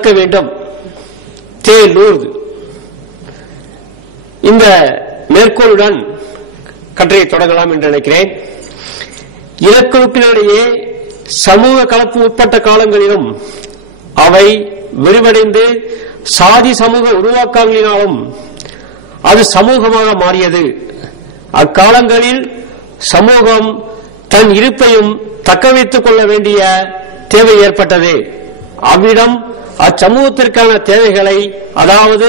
இருக்க வேண்டும். தேலூர் இந்த மேற்கோளுடன் கட்டுரையை தொடங்கலாம் என்று நினைக்கிறேன். இலக்குழுப்பினிடையே சமூக கலப்பு உட்பட்ட காலங்களிலும் அவை விரிவடைந்து சாதி சமூக உருவாக்கங்களினாலும் அது சமூகமாக மாறியது. அக்காலங்களில் சமூகம் தன் இருப்பையும் தக்க வைத்துக் கொள்ள வேண்டிய தேவை ஏற்பட்டது. அவ்விடம் அச்சமூகத்திற்கான தேவைகளை அதாவது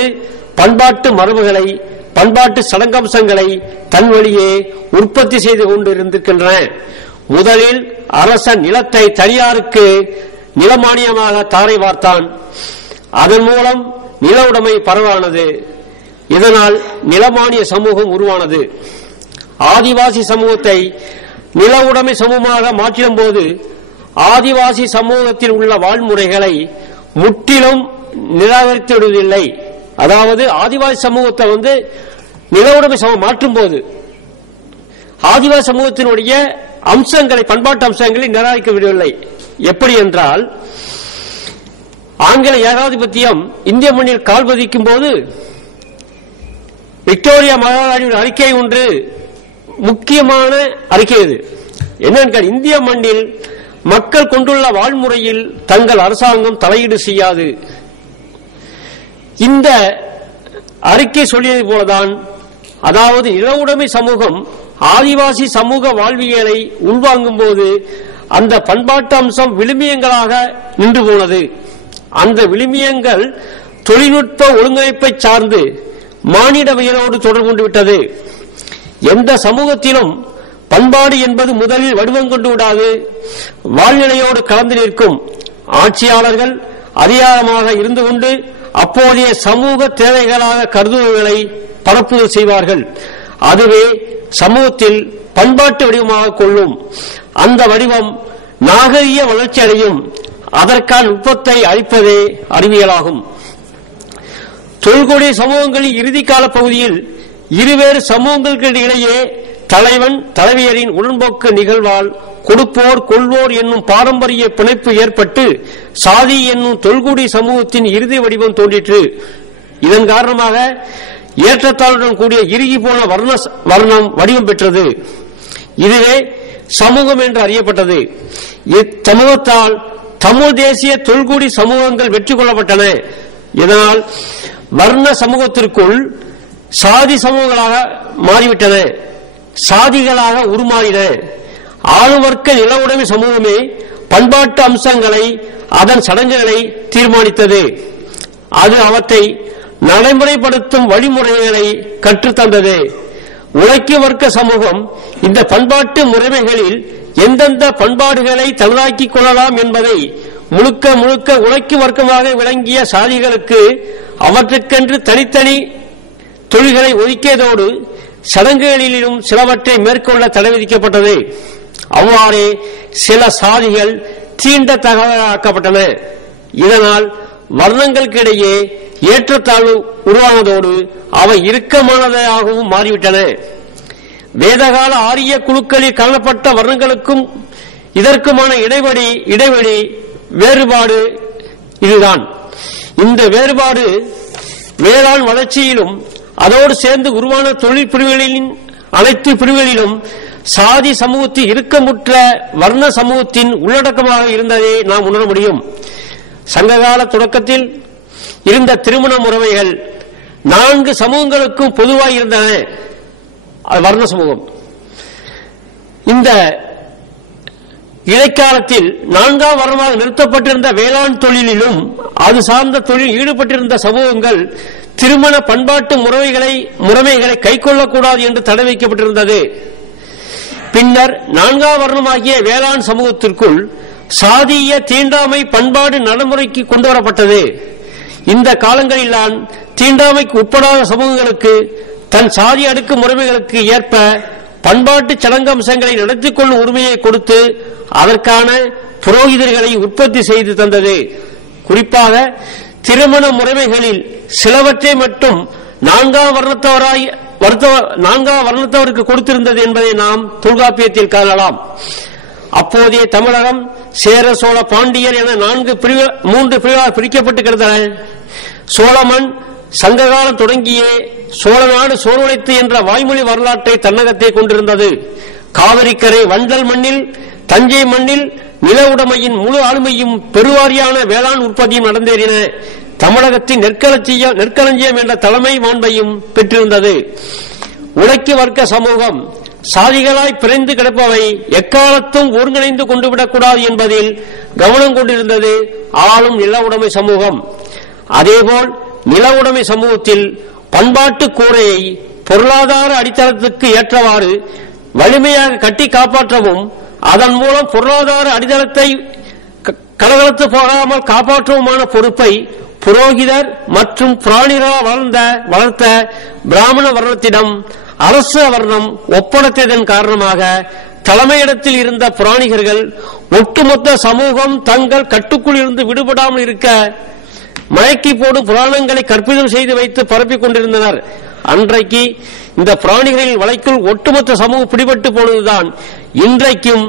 பண்பாட்டு மரபுகளை பண்பாட்டு சடங்கம்சங்களை தன் வழியே உற்பத்தி செய்து கொண்டிருந்திருக்கின்றன. முதலில் அரச நிலத்தை தனியாருக்கு நிலமானியமாக தாரை வார்த்தான். அதன் மூலம் நில உடைமை பரவானது. இதனால் நிலமானிய சமூகம் உருவானது. ஆதிவாசி சமூகத்தை நில உடைமை சமூகமாக மாற்றிடும் போது ஆதிவாசி சமூகத்தில் உள்ள வாழ்முறைகளை முற்றிலும் நிராகரித்து விடுவதில்லை அதாவது ஆதிவாசி சமூகத்தை வந்து நில உடைமை சமூகம் மாற்றும் போது ஆதிவாசி சமூகத்தினுடைய அம்சங்களை பண்பாட்டு அம்சங்களை நிராகரிக்க விடவில்லை எப்படி என்றால் ஆங்கில ஏகாதிபத்தியம் இந்திய மண்ணில் கால் பதிக்கும் போது விக்டோரியா மகாராணியின் அறிக்கை ஒன்று முக்கியமான அறிக்கை இது. என்னென்றால் இந்திய மண்ணில் மக்கள் கொண்டுள்ள வாழ்முறையில் தங்கள் அரசாங்கம் தலையீடு செய்யாது. இந்த அறிக்கை சொல்லியது போலதான் அதாவது நிலவுடைமை சமூகம் ஆதிவாசி சமூக வாழ்வியலை உள்வாங்கும் போது அந்த பண்பாட்டு அம்சம் விழுமியங்களாக நின்று போனது. அந்த விழுமியங்கள் தொழில்நுட்ப ஒழுங்கமைப்பை சார்ந்து மானிடவியலோடு தொடர்பு கொண்டு விட்டது. எந்த சமூகத்திலும் பண்பாடு என்பது முதலில் வடிவம் கொண்டு விடாது. வாழ்நிலையோடு கலந்து நிற்கும் ஆட்சியாளர்கள் அதிகாரமாக இருந்து கொண்டு அப்போதைய சமூக தேவைகளாக கருதுவர்களை பரப்புதல் செய்வார்கள். அதுவே சமூகத்தில் பண்பாட்டு வடிவமாக கொள்ளும். அந்த வடிவம் நாகரிக வளர்ச்சி அடையும். அதற்கான நுட்பத்தை அளிப்பதே அறிவியலாகும். தொல்கொடி சமூகங்களின் இறுதிக்கால பகுதியில் இருவேறு சமூகங்களுக்கு இடையே தலைவன் தலைவியரின் உடன்போக்கு நிகழ்வால் கொடுப்போர் கொள்வோர் என்னும் பாரம்பரிய பிணைப்பு ஏற்பட்டு சாதி என்னும் தொல்குடி சமூகத்தின் இறுதி வடிவம் தோன்றிற்று. இதன் காரணமாக ஏற்றத்தாளுடன் கூடிய இறுகி போன வர்ண வர்ணம் வடிவம் பெற்றது. இதுவே சமூகம் என்று அறியப்பட்டது. இச்சமூகத்தால் தமிழ் தேசிய தொல்குடி சமூகங்கள் வெற்றி கொள்ளப்பட்டன. இதனால் வர்ண சமூகத்திற்குள் சாதி சமூகங்களாக மாறிவிட்டன. சாதிகளாக உருமாறின. ஆளுவர்க்க நிலவுடைமை சமூகமே பண்பாட்டு அம்சங்களை அதன் சடங்குகளை தீர்மானித்தது. அது அவற்றை நடைமுறைப்படுத்தும் வழிமுறைகளை கற்றுத்தந்தது. உழைக்கு வர்க்க சமூகம் இந்த பண்பாட்டு முறைமைகளில் எந்தெந்த பண்பாடுகளை தனதாக்கிக் கொள்ளலாம் என்பதை முழுக்க முழுக்க உழைக்கு வர்க்கமாக விளங்கிய சாதிகளுக்கு அவற்றுக்கென்று தனித்தனி தொழில்களை ஒதுக்கியதோடு சடங்குகளிலும் சிலவற்றை மேற்கொள்ள தடை விதிக்கப்பட்டது அவ்வாறே சில சாதிகள் தீண்டத்தகாக்கப்பட்டன இதனால் வர்ணங்களுக்கிடையே ஏற்றத்தாழ்வு உருவானதோடு அவை இறுக்கமானதாகவும் மாறிவிட்டன. வேதகால ஆரிய குழுக்களில் காணப்பட்ட வர்ணங்களுக்கும் இதற்குமான இடைவெளி இடைவெளி வேறுபாடு இதுதான். இந்த வேறுபாடு வேளாண் வளர்ச்சியிலும் அதோடு சேர்ந்து உருவான தொழில் பிரிவுகளின் அனைத்து பிரிவுகளிலும் சாதி சமூகத்தில் இறுக்கமுற்ற வர்ண சமூகத்தின் உள்ளடக்கமாக இருந்ததை நாம் உணர முடியும். சங்ககால தொடக்கத்தில் இருந்த திருமண முறைமைகள் நான்கு சமூகங்களுக்கும் பொதுவாக இருந்தன. வர்ண சமூகம். இந்த இடைக்காலத்தில் நான்காம் வருடமாக நிறுத்தப்பட்டிருந்த வேளாண் தொழிலிலும் அது சார்ந்த தொழில் ஈடுபட்டிருந்த சமூகங்கள் திருமண பண்பாட்டு முறைகளை முறைமைகளை கைக்கொள்ளக்கூடாது என்று தடை வைக்கப்பட்டிருந்தது பின்னர் நான்காம் வருணமாகிய வேளாண் சமூகத்திற்குள் சாதிய தீண்டாமை பண்பாடு நடைமுறைக்கு கொண்டு வரப்பட்டது இந்த காலங்களில்தான் தீண்டாமைக்கு உட்படாத சமூகங்களுக்கு தன் சாதி அடுக்கு முறைமைகளுக்கு ஏற்ப பண்பாட்டு சடங்கம்சங்களை நடத்திக் கொள்ளும் உரிமையை கொடுத்து அதற்கான புரோகிதர்களை உற்பத்தி செய்து தந்தது. குறிப்பாக திருமண முறைமைகளில் சிலவற்றை மட்டும் நான்காம் வர்ணத்தவராய் நான்காம் வர்ணத்தவருக்கு கொடுத்திருந்தது என்பதை நாம் தொல்காப்பியத்தில் காணலாம். அப்போதைய தமிழகம் சேர சோழ பாண்டியர் என நான்கு மூன்று பிரிவாக பிரிக்கப்பட்டு கிடந்தன சோழமன் சங்ககாலம் தொடங்கியே சோழ நாடு சோர்வடைத்து என்ற வாய்மொழி வரலாற்றை தன்னகத்தை கொண்டிருந்தது. காவிரிக்கரை வண்டல் மண்ணில் தஞ்சை மண்ணில் நில உடைமையின் முழு ஆளுமையும் பெருவாரியான வேளாண் உற்பத்தியும் நடந்தேறின தமிழகத்தின் நெற்களஞ்சியம் நெற்களஞ்சியம் என்ற தலைமை மாண்பையும் பெற்றிருந்தது. உழைக்கு வர்க்க சமூகம் சாதிகளாய் பிறந்து கிடப்பவை எக்காலத்தும் ஒருங்கிணைந்து கொண்டுவிடக்கூடாது என்பதில் கவனம் கொண்டிருந்தது ஆளும் நில உடைமை சமூகம். அதேபோல் நில உடைமை சமூகத்தில் பண்பாட்டு கூரையை பொருளாதார அடித்தளத்துக்கு ஏற்றவாறு வலிமையாக கட்டி காப்பாற்றவும் அதன் மூலம் பொருளாதார அடித்தளத்தை க- கலகலத்து போகாமல் காப்பாற்றுவமான பொறுப்பை புரோகிதர் மற்றும் பிராணிகளால் வளர்ந்த வளர்த்த பிராமண வர்ணத்திடம் அரச வர்ணம் ஒப்படைத்ததன் காரணமாக தலைமையிடத்தில் இருந்த புராணிகர்கள் ஒட்டுமொத்த சமூகம் தங்கள் கட்டுக்குள் இருந்து விடுபடாமல் இருக்க மயக்கி போடும் புராணங்களை கற்பிதம் செய்து வைத்து பரப்பிக் கொண்டிருந்தனர். அன்றைக்கு இந்த பிராணிகளின் வலைக்குள் ஒட்டுமொத்த சமூகம் பிடிபட்டு போனதுதான். இன்றைக்கும்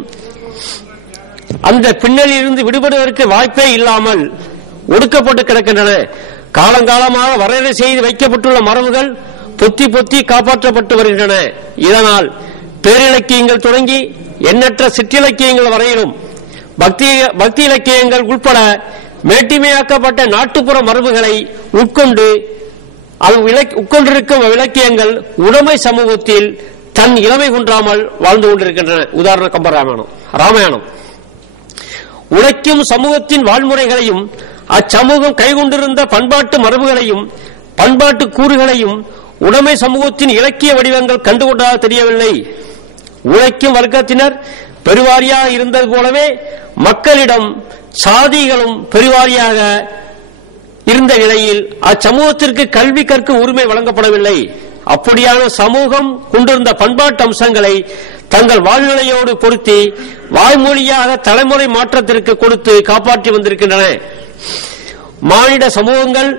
அந்த பின்னலில் இருந்து விடுபடுவதற்கு வாய்ப்பே இல்லாமல் ஒடுக்கப்பட்டு கிடக்கின்றன. காலங்காலமாக வரையறை செய்து வைக்கப்பட்டுள்ள மரபுகள் பொத்தி பொத்தி காப்பாற்றப்பட்டு வருகின்றன. இதனால் பேரிலக்கியங்கள் தொடங்கி எண்ணற்ற சிற்றிலக்கியங்கள் வரையிலும் பக்தி பக்தி இலக்கியங்கள் உட்பட மேட்டிமையாக்கப்பட்ட நாட்டுப்புற மரபுகளை உட்கொண்டு அது விளக்- உட்கொண்டிருக்கும் இலக்கியங்கள் உடைமை சமூகத்தில் தன் இளமை குன்றாமல் வாழ்ந்து கொண்டிருக்கின்றன. உதாரண கம்பராமாயணம் ராமாயணம். உழைக்கும் சமூகத்தின் வாழ்முறைகளையும் அச்சமூகம் கைகொண்டிருந்த பண்பாட்டு மரபுகளையும் பண்பாட்டு கூறுகளையும் உடைமை சமூகத்தின் இலக்கிய வடிவங்கள் கண்டுகொண்டதாக தெரியவில்லை. உழைக்கும் வர்க்கத்தினர் பெருவாரியாக இருந்தது போலவே மக்களிடம் சாதிகளும் பெருவாரியாக இருந்த நிலையில் அச்சமூகத்திற்கு கல்வி கற்க உரிமை வழங்கப்படவில்லை. அப்படியான சமூகம் கொண்டிருந்த பண்பாட்டு அம்சங்களை தங்கள் வாழ்நிலையோடு பொருத்தி வாய்மொழியாக தலைமுறை மாற்றத்திற்கு கொடுத்து காப்பாற்றி வந்திருக்கின்றன. மானிட சமூகங்கள்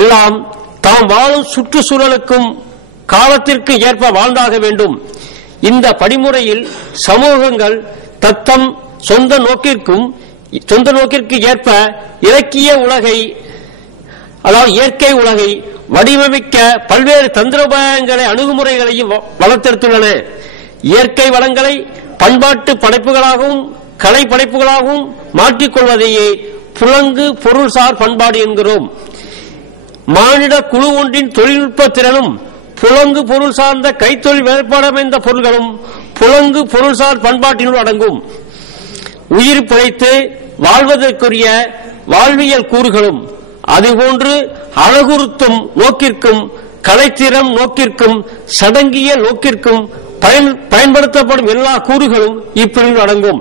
எல்லாம் தாம் வாழும் சுற்றுச்சூழலுக்கும் காலத்திற்கு ஏற்ப வாழ்ந்தாக வேண்டும். இந்த படிமுறையில் சமூகங்கள் தத்தம் சொந்த நோக்கிற்கும் சொந்த நோக்கிற்கு ஏற்ப இலக்கிய உலகை அதாவது இயற்கை உலகை வடிவமைக்க பல்வேறு தந்திரோபாயங்களை அணுகுமுறைகளையும் வ- வளர்த்தெடுத்துள்ளன. இயற்கை வளங்களை பண்பாட்டு படைப்புகளாகவும் கலை படைப்புகளாகவும் மாற்றிக்கொள்வதையே புலங்கு பொருள்சார் பண்பாடு என்கிறோம். மானிட குழு ஒன்றின் தொழில்நுட்ப திறனும் புலங்கு பொருள் சார்ந்த கைத்தொழில் வேறுபாடமைந்த பொருள்களும் புலங்கு பொருள்சார் பண்பாட்டினுள் அடங்கும். உயிர் பிழைத்து வாழ்வதற்குரிய வாழ்வியல் கூறுகளும் அதுபோன்று அழகுறுத்தும் நோக்கிற்கும் கலைத்திறம் நோக்கிற்கும் சடங்கிய நோக்கிற்கும் பயன் பயன்படுத்தப்படும் எல்லா கூறுகளும் இப்பிரிவில் அடங்கும்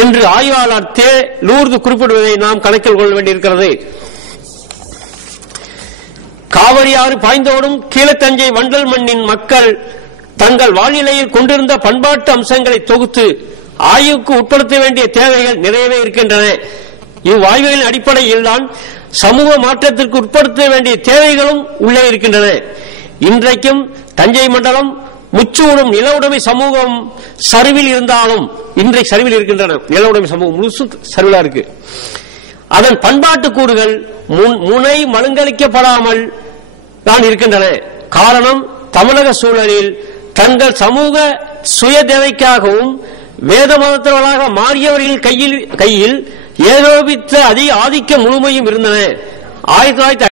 என்று ஆய்வாளர் தே லூர்து குறிப்பிடுவதை நாம் கணக்கில் கொள்ள வேண்டியிருக்கிறது. காவிரி ஆறு பாய்ந்தோடும் கீழத்தஞ்சை வண்டல் மண்ணின் மக்கள் தங்கள் வாழ்நிலையில் கொண்டிருந்த பண்பாட்டு அம்சங்களை தொகுத்து ஆய்வுக்கு உட்படுத்த வேண்டிய தேவைகள் நிறையவே இருக்கின்றன. இவ்வாய்வுகளின் அடிப்படையில் தான் சமூக மாற்றத்திற்கு உட்படுத்த வேண்டிய தேவைகளும் உள்ளே இருக்கின்றன. இன்றைக்கும் தஞ்சை மண்டலம் முச்சூடும் நில உடைமை சமூகம் சரிவில் இருந்தாலும் இன்றைக்கு சரிவில் இருக்கின்றன. நில உடைமை சமூகம் முழுசும் சரிவிலா இருக்கு. அதன் பண்பாட்டு கூறுகள் முன்- முனை மழுங்கடிக்கப்படாமல் தான் இருக்கின்றன. காரணம் தமிழக சூழலில் தங்கள் சமூக சுய தேவைக்காகவும் வேத மதத்தவர்களாக மாறியவர்கள் கையில் கையில் ஏகோபித்த அதிக ஆதிக்க முழுமையும் இருந்தன. ஆயிரத்தி தொள்ளாயிரத்தி